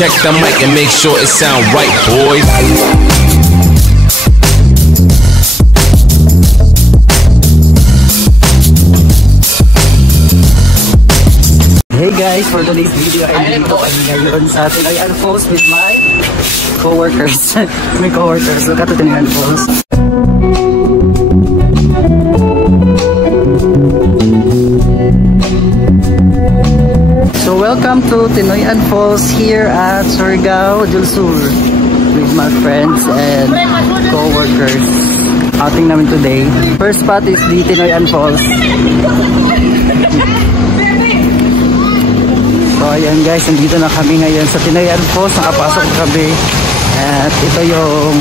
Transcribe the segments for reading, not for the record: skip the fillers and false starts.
check the mic and make sure it sound right, boys. Hey guys, for today's video ay dito kami ngayon sa Tinoyan Falls with my co-workers. My co-workers, look at the Tinoyan Falls. So welcome to Tinoyan Falls here at Surigao del Sur with my friends and co-workers. Outing namin today. First spot is the Tinoyan Falls. So ayan guys, nandito na kami ngayon sa Tinoyan Falls. Nakapasok kami at ito yung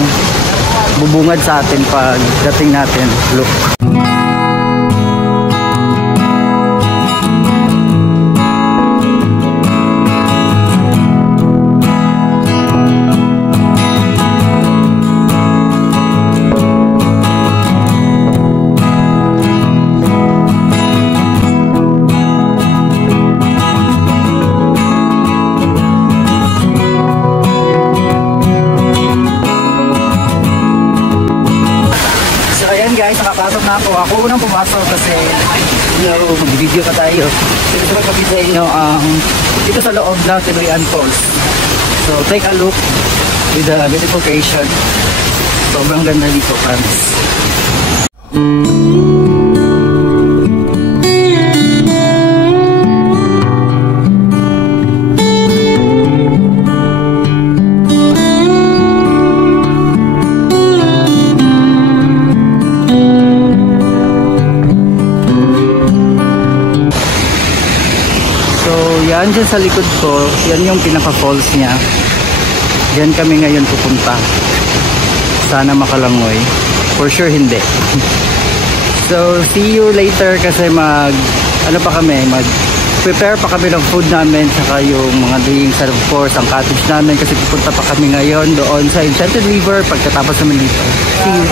bubungad sa atin pag dating natin. Look. Guys, nakapasok na ako. Ako unang pumasok kasi mag-video pa tayo. Ito magpapit sa inyo dito sa loob ng Tinoyan Falls. So take a look with the beautification. Sobrang ganda dito, friends. Yan dyan sa likod ko, yan yung pinaka-falls niya. Diyan kami ngayon pupunta. Sana makalangoy. For sure hindi. So see you later kasi prepare pa kami ng food namin saka yung mga drinks and of course ang cottage namin kasi pupunta pa kami ngayon doon sa Enchanted River pagkatapos naman dito. See you!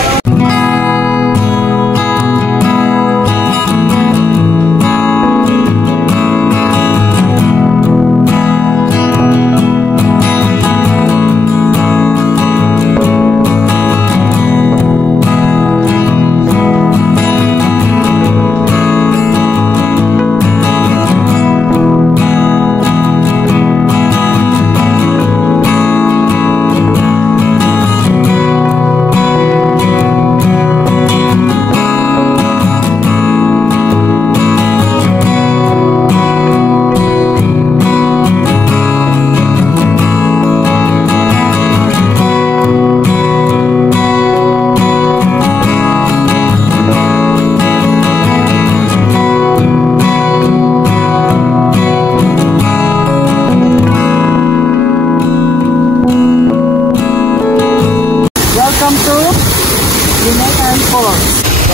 So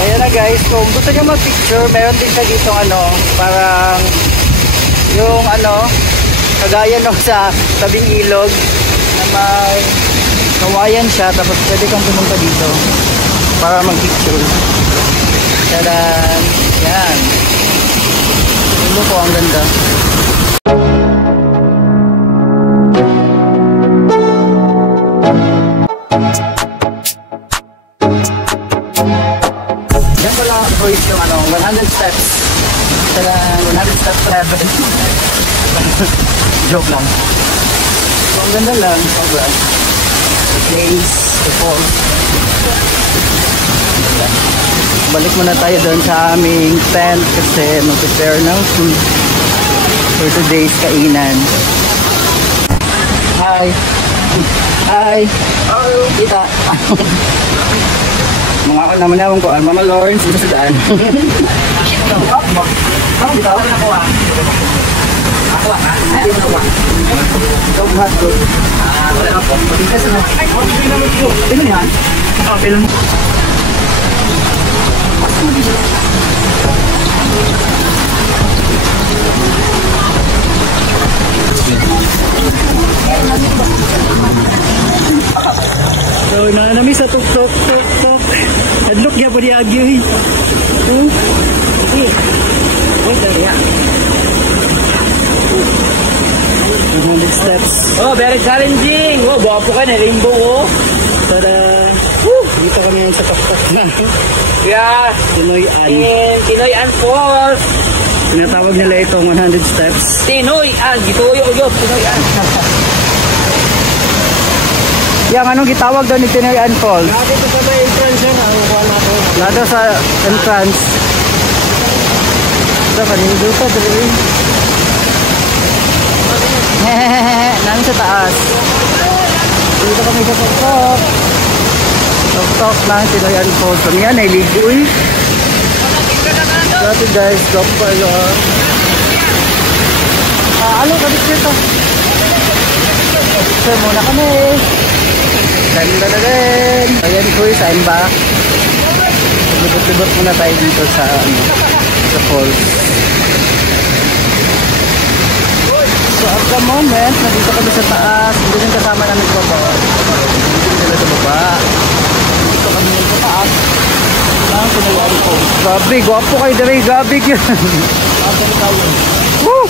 ayan na guys, kung gusto nyo mag-picture, meron din siya dito parang yung kagaya sa tabing ilog na may kawayan siya, tapos pwede kang pumunta dito para mag-picture. Tadan! Yan! Tingnan ko, ang ganda. Yung 100 steps. 100 steps travel. Joke lang. So, ang ganda lang. The place, the falls. Balik muna tayo doon sa aming tent kasi mag-prepare ng food for today's kainan. Hi! Hi! Hello! Kita! Mga ako naman ko, Mama Lawrence, dito sa daan. Ako dito, ako na kuha. Ako ha? Hindi mo nakuha. Ikaw buhat ko. Wala na po. Pilan yan? Oo, pilan mo. So, nanami sa tuk-tuk. Hadlok niya po di agyo. Sige. Wait, ya. 100 steps. Oh, very challenging. Oh, buha po ka na. Rainbow, oh. Tada! Woo! Dito kami ngayon sa kaptak na Yeah. Tinoy-an. In Tinoy-an Falls. Tinatawag nila itong 100 steps. Tinoy-an. Gituyo-uyo. Tinoy-an. Yang anong gitawag daw ni Tinoy-an Falls? Dito sa may entrance yun. Ang kuha natin. Nado sa entrance. Ito kanino doon sa dali. Hehehehe. Nami sa taas. Dito kami sa tuktok. Tuktok lang Tinoy-an Falls. Kami yan ay ligoy. Dati guys, drop pa yun. Ano kami dito? So muna kami. Ganda na rin. Ayan ko, saan ba? Libot-libot muna tayo dito sa falls. So at the moment, nandito kami sa taas. Hindi rin kasama namin sa baba. Hindi sila sa baba. Dito kami sa taas. Ang Tinoy-an Falls. Grabe, gwapo kayo dali. Grabe yun. Woo!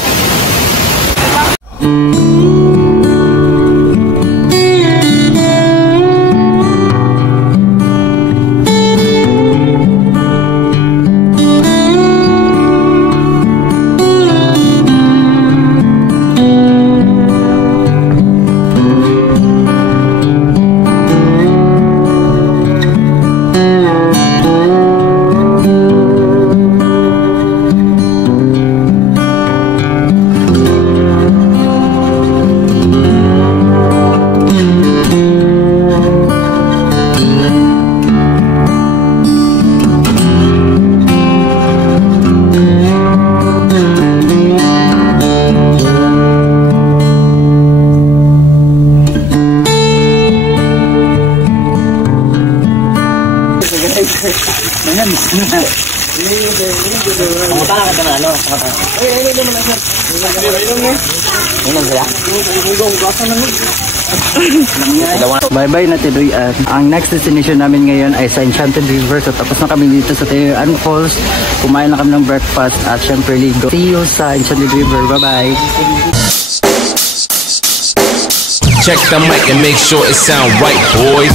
Bye-bye na Tinoy-an. Ang next destination namin ngayon ay sa Enchanted River. So tapos na kami dito sa Tinoy-an Falls. Kumain na kami ng breakfast at syempre ligo. See you sa Enchanted River. Bye-bye. Check the mic and make sure it sound right, boys.